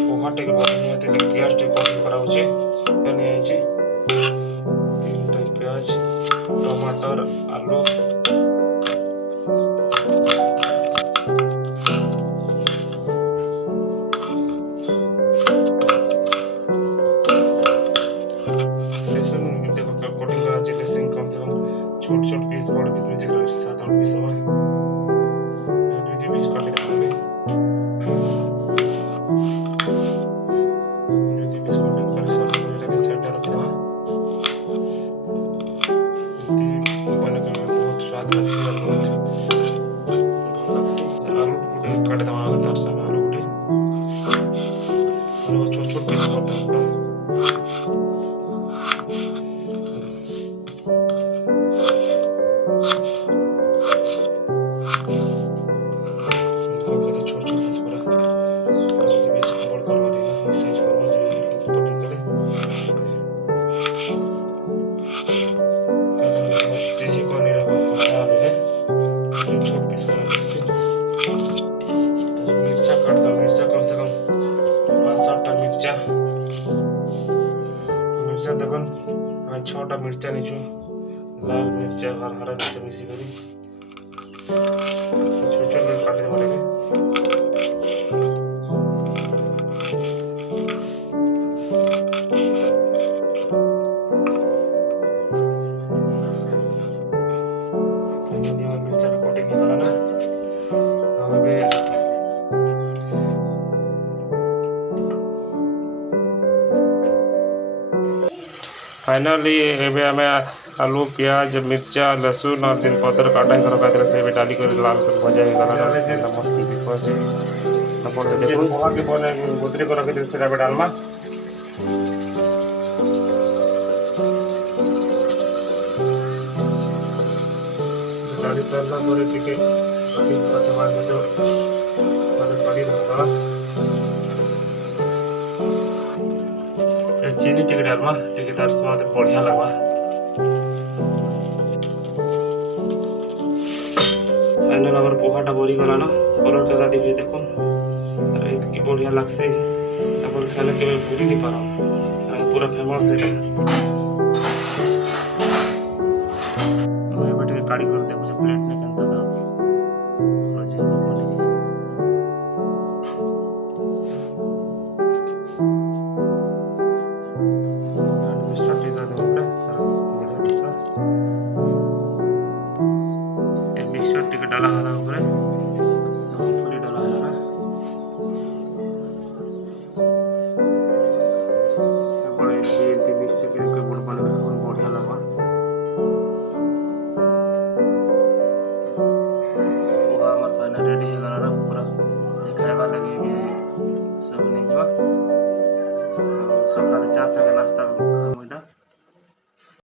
पोहा टे पियाज टे पसंद करा प्याज टमाटर आलू देखो कटिंग करा लहसुन कम से कम छोट छोट पीस बड़ पीस में 7-8 पीस हवा पीस काट देंगे छोट छोट पीस मिर्चा काट दो मिर्चा कम से कम 5-7टा मिर्चा देखो 6टा मिर्चा नीचू लाल मिर्चा हरा मिर्चा मिसी करी छोट छोट काटे मारे मिर्चा कोटिंग करा ना फाइनली एबे हमें आलू प्याज मिर्चा लहसुन और जिन पत्थर काटा है रखा से भी डाली कर लाल कर भजा है गला ना मस्त दिखो से अपन देखो पोहा के बने गुदरी को रख दे से बे डालमा डाली सरला मोरे टिके डाली पत्ता मार दो माने पड़ी होगा चीनी टिके डालमा टिके तार स्वाद बढ़िया लगवा फाइनल अगर पोहाटा बड़ी गला ना कलर केदा दिखे देखो अरे इतनी बढ़िया लगसे अपन खाने के भूली नहीं पा रहा पूरा फेमस है और बेटे काड़ी कर दे मुझे प्लेट में कंता था टिकट डाला हरा ऊपर पूरी डाला है ना बड़े ये मिक्स के गुड़ बने बहुत बढ़िया लगा पूरा हमार खाना रेडी है ना पूरा खाएबा लगे भी सब नहीं जवा सकाल 4 से नाश्ता